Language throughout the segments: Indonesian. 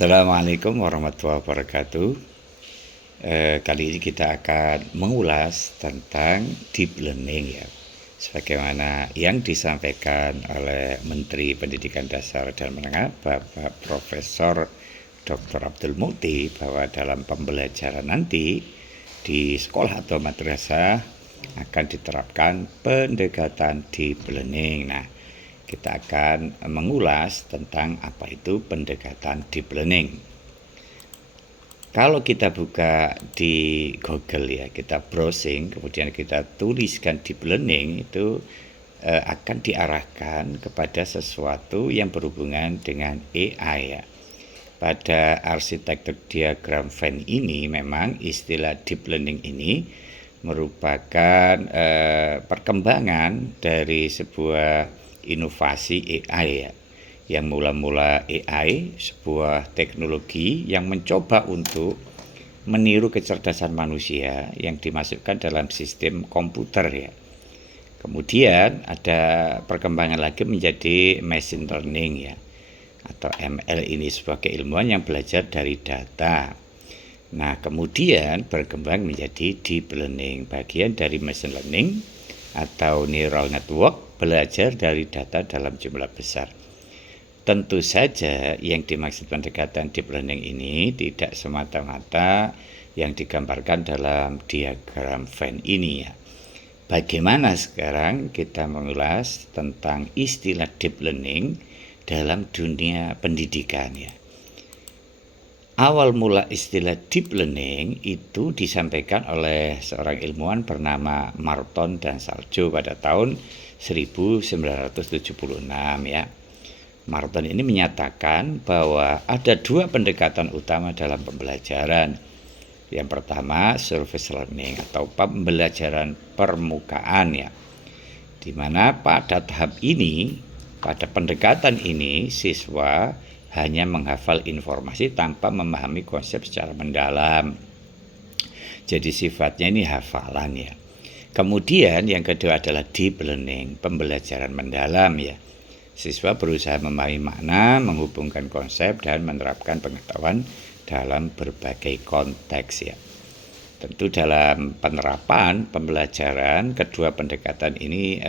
Assalamualaikum warahmatullahi wabarakatuh. Kali ini kita akan mengulas tentang deep learning ya, sebagaimana yang disampaikan oleh Menteri Pendidikan Dasar dan Menengah Bapak Profesor Dr. Abdul Mukti, bahwa dalam pembelajaran nanti di sekolah atau madrasah akan diterapkan pendekatan deep learning. Nah, kita akan mengulas tentang apa itu pendekatan deep learning. Kalau kita buka di Google ya, kita browsing, kemudian kita tuliskan deep learning, itu akan diarahkan kepada sesuatu yang berhubungan dengan AI ya. Pada arsitektur diagram Venn ini memang istilah deep learning ini merupakan perkembangan dari sebuah inovasi AI ya, yang mula-mula AI sebuah teknologi yang mencoba untuk meniru kecerdasan manusia yang dimasukkan dalam sistem komputer ya. Kemudian ada perkembangan lagi menjadi machine learning ya, atau ML. Ini sebuah keilmuan yang belajar dari data. Nah, kemudian berkembang menjadi deep learning, bagian dari machine learning atau neural network, belajar dari data dalam jumlah besar. Tentu saja yang dimaksud pendekatan deep learning ini tidak semata-mata yang digambarkan dalam diagram Venn ini ya. Bagaimana sekarang kita mengulas tentang istilah deep learning dalam dunia pendidikan ya. Awal mula istilah deep learning itu disampaikan oleh seorang ilmuwan bernama Marton dan Saljo pada tahun 1976 ya. Marton ini menyatakan bahwa ada dua pendekatan utama dalam pembelajaran. Yang pertama surface learning atau pembelajaran permukaan ya, di mana pada tahap ini, pada pendekatan ini, siswa hanya menghafal informasi tanpa memahami konsep secara mendalam. Jadi sifatnya ini hafalan ya. Kemudian yang kedua adalah deep learning, pembelajaran mendalam ya. Siswa berusaha memahami makna, menghubungkan konsep, dan menerapkan pengetahuan dalam berbagai konteks ya. Tentu dalam penerapan pembelajaran, kedua pendekatan ini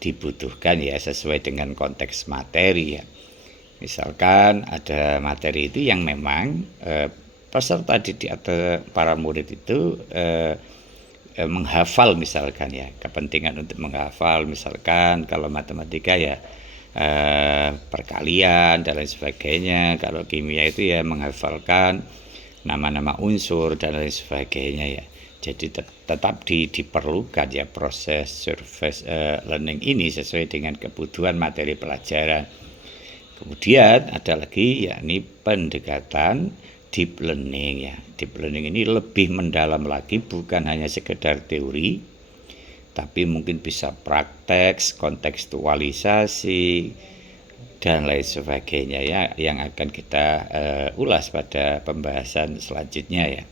dibutuhkan ya, sesuai dengan konteks materi ya. Misalkan ada materi itu yang memang peserta didik atau para murid itu menghafal misalkan ya, kepentingan untuk menghafal, misalkan kalau matematika ya perkalian dan lain sebagainya, kalau kimia itu ya menghafalkan nama-nama unsur dan lain sebagainya ya. Jadi tetap diperlukan ya proses surface learning ini sesuai dengan kebutuhan materi pelajaran. Kemudian ada lagi yakni pendekatan deep learning ya. Deep learning ini lebih mendalam lagi, bukan hanya sekedar teori, tapi mungkin bisa praktek, kontekstualisasi dan lain sebagainya ya, yang akan kita ulas pada pembahasan selanjutnya ya.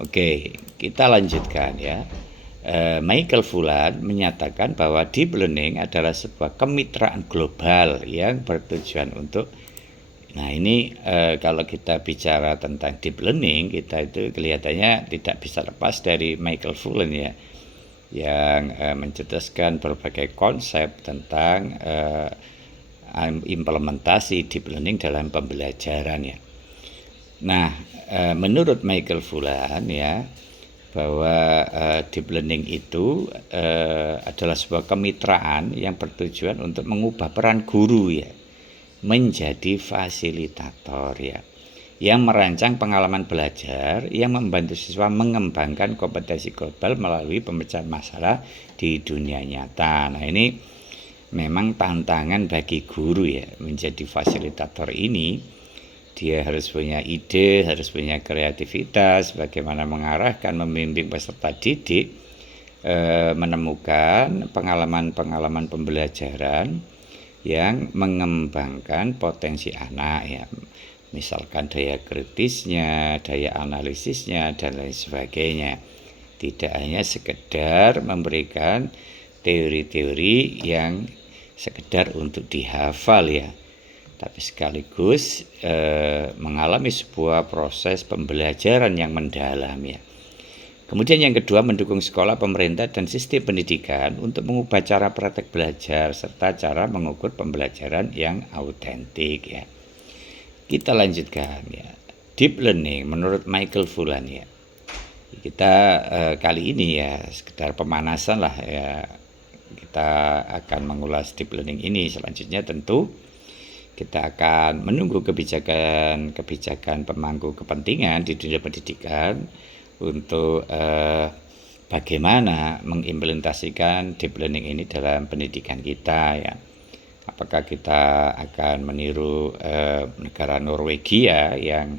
Oke, kita lanjutkan ya. Michael Fullan menyatakan bahwa deep learning adalah sebuah kemitraan global yang bertujuan untuk, nah ini kalau kita bicara tentang deep learning, kita itu kelihatannya tidak bisa lepas dari Michael Fullan ya, yang mencetuskan berbagai konsep tentang implementasi deep learning dalam pembelajaran ya. Nah, menurut Michael Fullan ya, bahwa deep learning itu adalah sebuah kemitraan yang bertujuan untuk mengubah peran guru ya menjadi fasilitator ya, yang merancang pengalaman belajar yang membantu siswa mengembangkan kompetensi global melalui pemecahan masalah di dunia nyata. Nah, ini memang tantangan bagi guru ya, menjadi fasilitator ini. Dia harus punya ide, harus punya kreativitas, bagaimana mengarahkan, membimbing peserta didik menemukan pengalaman-pengalaman pembelajaran yang mengembangkan potensi anak ya. Misalkan daya kritisnya, daya analisisnya, dan lain sebagainya. Tidak hanya sekedar memberikan teori-teori yang sekedar untuk dihafal ya, tapi sekaligus mengalami sebuah proses pembelajaran yang mendalam ya. Kemudian yang kedua, mendukung sekolah, pemerintah, dan sistem pendidikan untuk mengubah cara praktek belajar serta cara mengukur pembelajaran yang autentik ya. Kita lanjutkan ya. Deep learning menurut Michael Fullan ya. Kita kali ini ya sekedar pemanasan lah ya. Kita akan mengulas deep learning ini. Selanjutnya tentu kita akan menunggu kebijakan pemangku kepentingan di dunia pendidikan untuk bagaimana mengimplementasikan deep learning ini dalam pendidikan kita ya. Apakah kita akan meniru negara Norwegia yang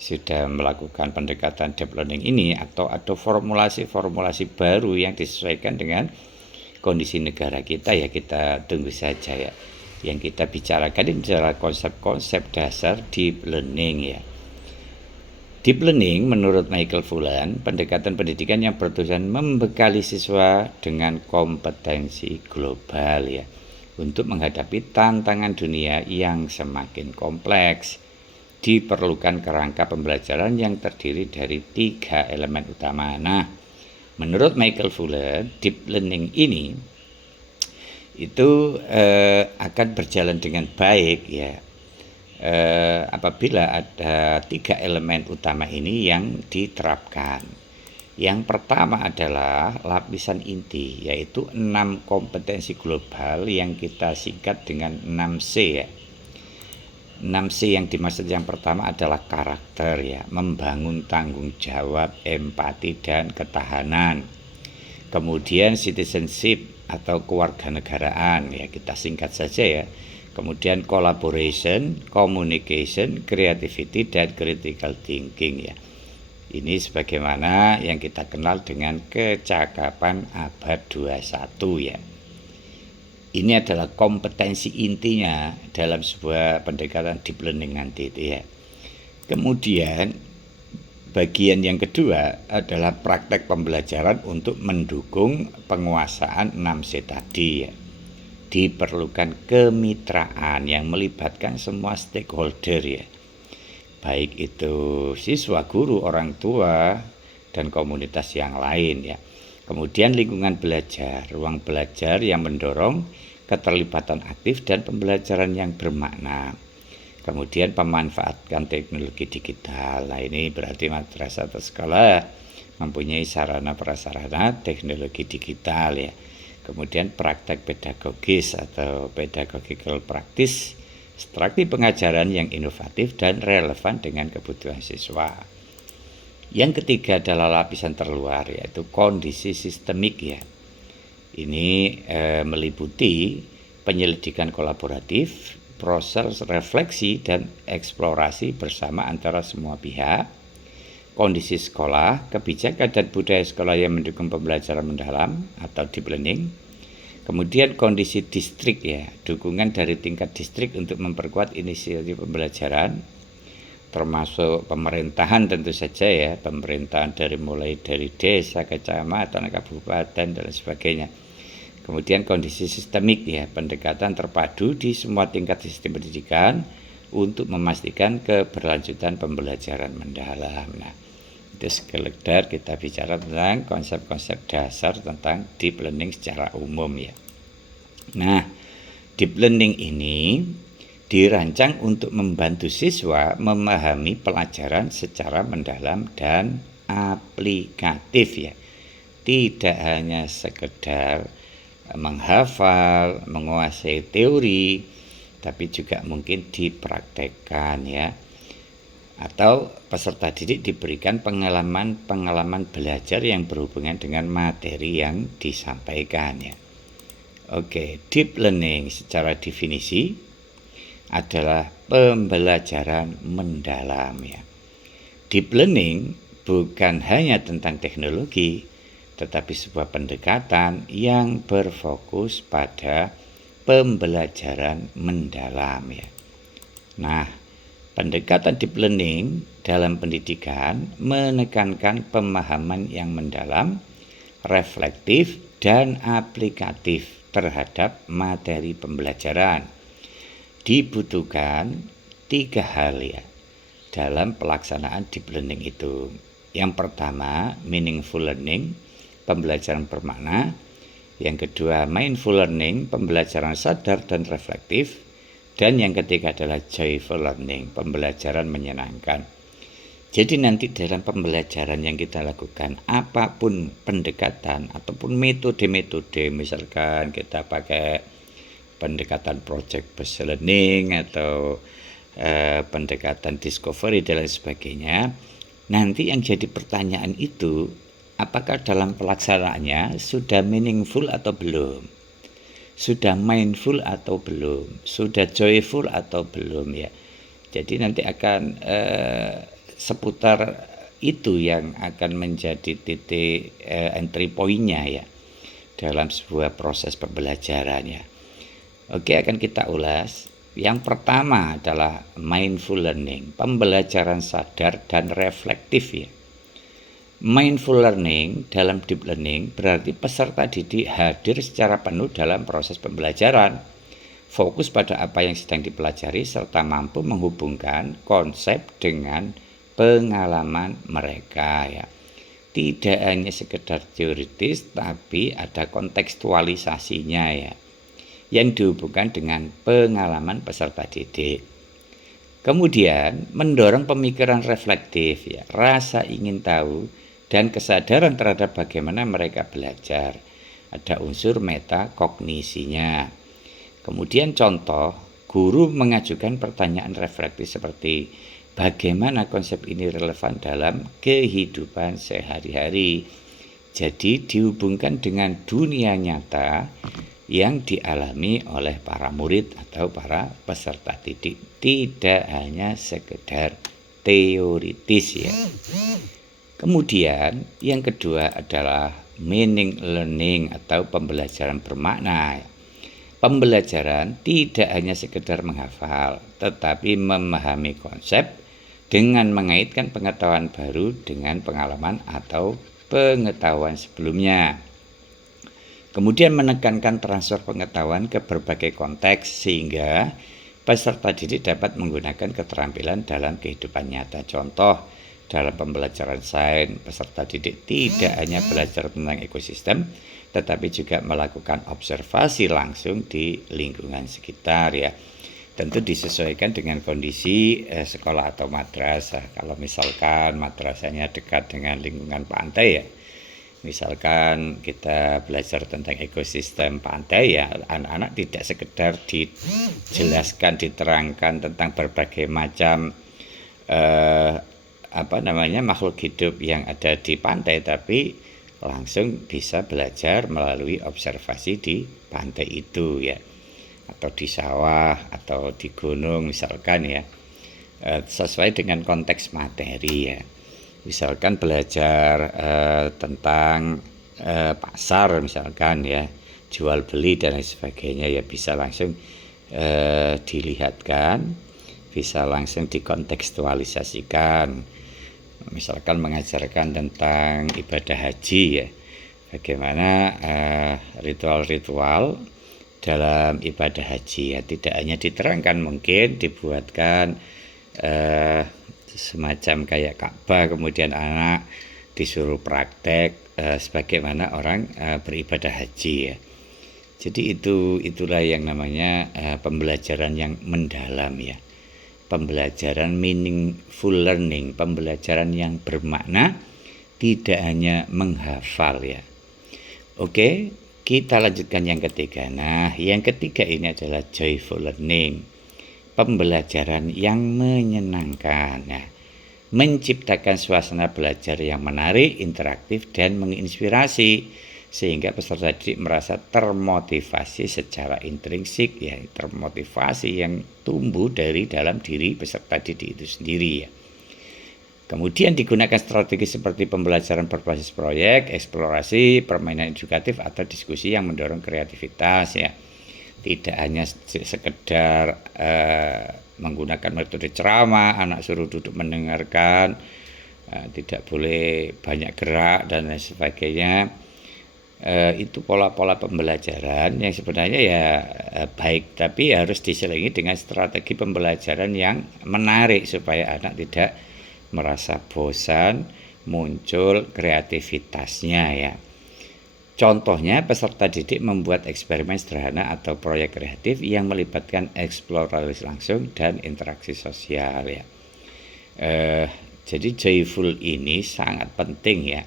sudah melakukan pendekatan deep learning ini, atau ada formulasi-formulasi baru yang disesuaikan dengan kondisi negara kita ya. Kita tunggu saja ya. Yang kita bicarakan ini adalah konsep-konsep dasar deep learning ya. Deep learning menurut Michael Fullan, pendekatan pendidikan yang bertujuan membekali siswa dengan kompetensi global ya, untuk menghadapi tantangan dunia yang semakin kompleks. Diperlukan kerangka pembelajaran yang terdiri dari 3 elemen utama. Nah, menurut Michael Fullan, deep learning ini itu akan berjalan dengan baik ya, apabila ada 3 elemen utama ini yang diterapkan. Yang pertama adalah lapisan inti, yaitu 6 kompetensi global yang kita singkat dengan 6C ya. 6C yang dimaksud yang pertama adalah karakter ya, membangun tanggung jawab, empati, dan ketahanan. Kemudian citizenship atau kewarganegaraan ya, kita singkat saja ya. Kemudian collaboration, communication, creativity, dan critical thinking ya. Ini sebagaimana yang kita kenal dengan kecakapan abad 21 ya. Ini adalah kompetensi intinya dalam sebuah pendekatan deep learning nanti itu ya. Kemudian bagian yang kedua adalah praktek pembelajaran untuk mendukung penguasaan 6C tadi ya. Diperlukan kemitraan yang melibatkan semua stakeholder ya, baik itu siswa, guru, orang tua, dan komunitas yang lain ya. Kemudian lingkungan belajar, ruang belajar yang mendorong keterlibatan aktif dan pembelajaran yang bermakna. Kemudian pemanfaatkan teknologi digital. Nah, ini berarti madrasah atau sekolah mempunyai sarana prasarana teknologi digital ya. Kemudian praktek pedagogis atau pedagogical practice, strategi pengajaran yang inovatif dan relevan dengan kebutuhan siswa. Yang ketiga adalah lapisan terluar, yaitu kondisi sistemik ya. Ini meliputi penyelidikan kolaboratif, proses refleksi dan eksplorasi bersama antara semua pihak, kondisi sekolah, kebijakan dan budaya sekolah yang mendukung pembelajaran mendalam atau deep learning. Kemudian kondisi distrik ya, dukungan dari tingkat distrik untuk memperkuat inisiatif pembelajaran, termasuk pemerintahan tentu saja ya, pemerintahan mulai dari desa, kecamatan, kabupaten, dan sebagainya. Kemudian kondisi sistemik ya, pendekatan terpadu di semua tingkat sistem pendidikan untuk memastikan keberlanjutan pembelajaran mendalam. Nah, itu sekedar kita bicara tentang konsep-konsep dasar tentang deep learning secara umum ya. Nah, deep learning ini dirancang untuk membantu siswa memahami pelajaran secara mendalam dan aplikatif ya. Tidak hanya sekedar menghafal, menguasai teori, tapi juga mungkin dipraktekkan ya. Atau peserta didik diberikan pengalaman belajar yang berhubungan dengan materi yang disampaikan ya. Oke, deep learning secara definisi adalah pembelajaran mendalam ya. Deep learning bukan hanya tentang teknologi, tetapi sebuah pendekatan yang berfokus pada pembelajaran mendalam ya. Nah, pendekatan deep learning dalam pendidikan menekankan pemahaman yang mendalam, reflektif, dan aplikatif terhadap materi pembelajaran. dibutuhkan 3 hal ya dalam pelaksanaan deep learning itu. Yang pertama, meaningful learning, pembelajaran bermakna. Yang kedua, mindful learning, pembelajaran sadar dan reflektif. Dan yang ketiga adalah joyful learning, pembelajaran menyenangkan. Jadi nanti dalam pembelajaran yang kita lakukan, apapun pendekatan ataupun metode-metode, misalkan kita pakai pendekatan project based learning atau pendekatan discovery dan lain sebagainya, nanti yang jadi pertanyaan itu, apakah dalam pelaksanaannya sudah meaningful atau belum? Sudah mindful atau belum? Sudah joyful atau belum ya? Jadi nanti akan seputar itu yang akan menjadi titik entry point-nya ya dalam sebuah proses pembelajaran ya. Oke, akan kita ulas. Yang pertama adalah mindful learning, pembelajaran sadar dan reflektif ya. Mindful learning dalam deep learning berarti peserta didik hadir secara penuh dalam proses pembelajaran, fokus pada apa yang sedang dipelajari serta mampu menghubungkan konsep dengan pengalaman mereka ya. Tidak hanya sekedar teoritis tapi ada kontekstualisasinya ya, yang dihubungkan dengan pengalaman peserta didik. Kemudian mendorong pemikiran reflektif ya, rasa ingin tahu dan kesadaran terhadap bagaimana mereka belajar. Ada unsur metakognisinya. Kemudian contoh, guru mengajukan pertanyaan reflektif seperti bagaimana konsep ini relevan dalam kehidupan sehari-hari. Jadi dihubungkan dengan dunia nyata yang dialami oleh para murid atau para peserta didik. Tidak hanya sekedar teoritis ya. Kemudian yang kedua adalah meaning learning atau pembelajaran bermakna. Pembelajaran tidak hanya sekedar menghafal, tetapi memahami konsep dengan mengaitkan pengetahuan baru dengan pengalaman atau pengetahuan sebelumnya. Kemudian menekankan transfer pengetahuan ke berbagai konteks sehingga peserta didik dapat menggunakan keterampilan dalam kehidupan nyata. Contoh, dalam pembelajaran sains, peserta didik tidak hanya belajar tentang ekosistem, tetapi juga melakukan observasi langsung di lingkungan sekitar ya. Tentu disesuaikan dengan kondisi sekolah atau madrasah. Kalau misalkan madrasahnya dekat dengan lingkungan pantai ya, misalkan kita belajar tentang ekosistem pantai ya, anak-anak tidak sekedar dijelaskan, diterangkan tentang berbagai macam makhluk hidup yang ada di pantai, tapi langsung bisa belajar melalui observasi di pantai itu ya, atau di sawah atau di gunung misalkan ya, sesuai dengan konteks materi ya. Misalkan belajar tentang pasar misalkan ya, jual beli dan lain sebagainya ya, bisa langsung dilihatkan, bisa langsung dikontekstualisasikan. Misalkan mengajarkan tentang ibadah haji ya, bagaimana ritual-ritual dalam ibadah haji ya, tidak hanya diterangkan, mungkin dibuatkan semacam kayak Ka'bah, kemudian anak disuruh praktek sebagaimana orang beribadah haji ya. Jadi itulah yang namanya pembelajaran yang mendalam ya. Pembelajaran meaningful learning, pembelajaran yang bermakna, tidak hanya menghafal ya. Oke, kita lanjutkan yang ketiga. Nah, yang ketiga ini adalah joyful learning, pembelajaran yang menyenangkan. Nah, menciptakan suasana belajar yang menarik, interaktif, dan menginspirasi sehingga peserta didik merasa termotivasi secara intrinsik ya, termotivasi yang tumbuh dari dalam diri peserta didik itu sendiri ya. Kemudian digunakan strategi seperti pembelajaran berbasis proyek, eksplorasi, permainan edukatif atau diskusi yang mendorong kreativitas ya. Tidak hanya sekedar menggunakan metode ceramah, anak suruh duduk mendengarkan, tidak boleh banyak gerak dan lain sebagainya. itu pola-pola pembelajaran yang sebenarnya ya baik, tapi harus diselingi dengan strategi pembelajaran yang menarik supaya anak tidak merasa bosan, muncul kreativitasnya ya. Contohnya, peserta didik membuat eksperimen sederhana atau proyek kreatif yang melibatkan eksplorasi langsung dan interaksi sosial ya. Jadi joyful ini sangat penting ya.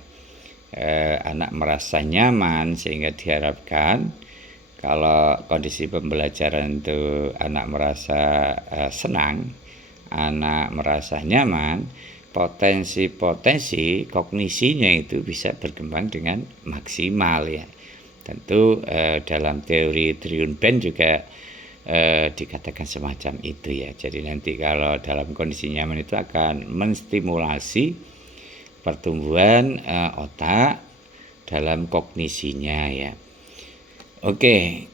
Anak merasa nyaman sehingga diharapkan kalau kondisi pembelajaran itu anak merasa senang, anak merasa nyaman, potensi-potensi kognisinya itu bisa berkembang dengan maksimal ya. Tentu dalam teori Triun Ben juga dikatakan semacam itu ya. Jadi nanti kalau dalam kondisi nyaman itu akan menstimulasi pertumbuhan otak dalam kognisinya ya. Oke,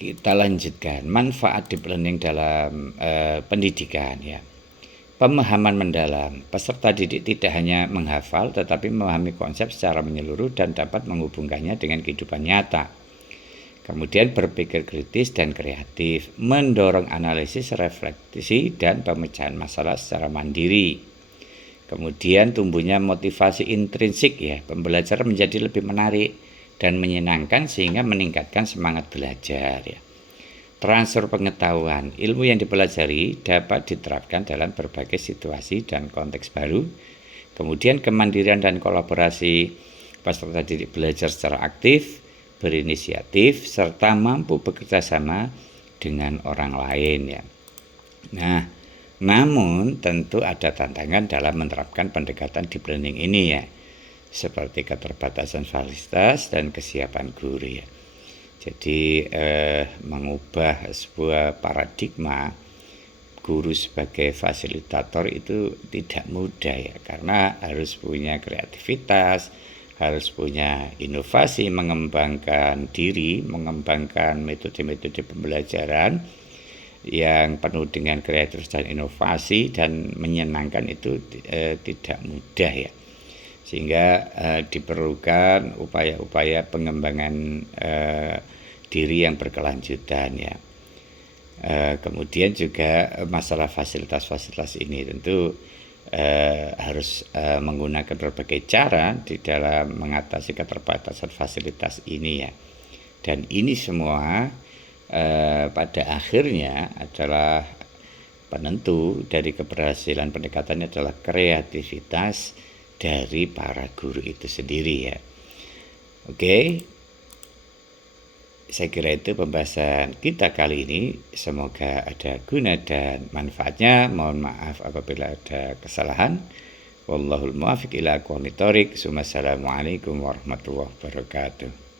kita lanjutkan manfaat deep learning dalam pendidikan ya. Pemahaman mendalam, peserta didik tidak hanya menghafal tetapi memahami konsep secara menyeluruh dan dapat menghubungkannya dengan kehidupan nyata. Kemudian berpikir kritis dan kreatif, mendorong analisis, refleksi, dan pemecahan masalah secara mandiri. Kemudian tumbuhnya motivasi intrinsik ya, pembelajaran menjadi lebih menarik dan menyenangkan sehingga meningkatkan semangat belajar ya. Transfer pengetahuan, ilmu yang dipelajari dapat diterapkan dalam berbagai situasi dan konteks baru. Kemudian kemandirian dan kolaborasi, peserta didik belajar secara aktif, berinisiatif, serta mampu bekerja sama dengan orang lain ya. Nah, namun tentu ada tantangan dalam menerapkan pendekatan deep learning ini ya, seperti keterbatasan fasilitas dan kesiapan guru ya. Jadi mengubah sebuah paradigma guru sebagai fasilitator itu tidak mudah ya, karena harus punya kreativitas, harus punya inovasi, mengembangkan diri, mengembangkan metode-metode pembelajaran yang penuh dengan kreativitas dan inovasi dan menyenangkan itu tidak mudah ya. Sehingga diperlukan upaya-upaya pengembangan diri yang berkelanjutan ya. Kemudian juga masalah fasilitas-fasilitas ini tentu harus menggunakan berbagai cara di dalam mengatasi keterbatasan fasilitas ini ya. Dan ini semua pada akhirnya adalah penentu dari keberhasilan pendekatannya adalah kreativitas dari para guru itu sendiri ya. Oke, saya kira itu pembahasan kita kali ini. Semoga ada guna dan manfaatnya. Mohon maaf apabila ada kesalahan. Wallahul muwaffiq ila aqwamit thoriq. Assalamualaikum warahmatullahi wabarakatuh.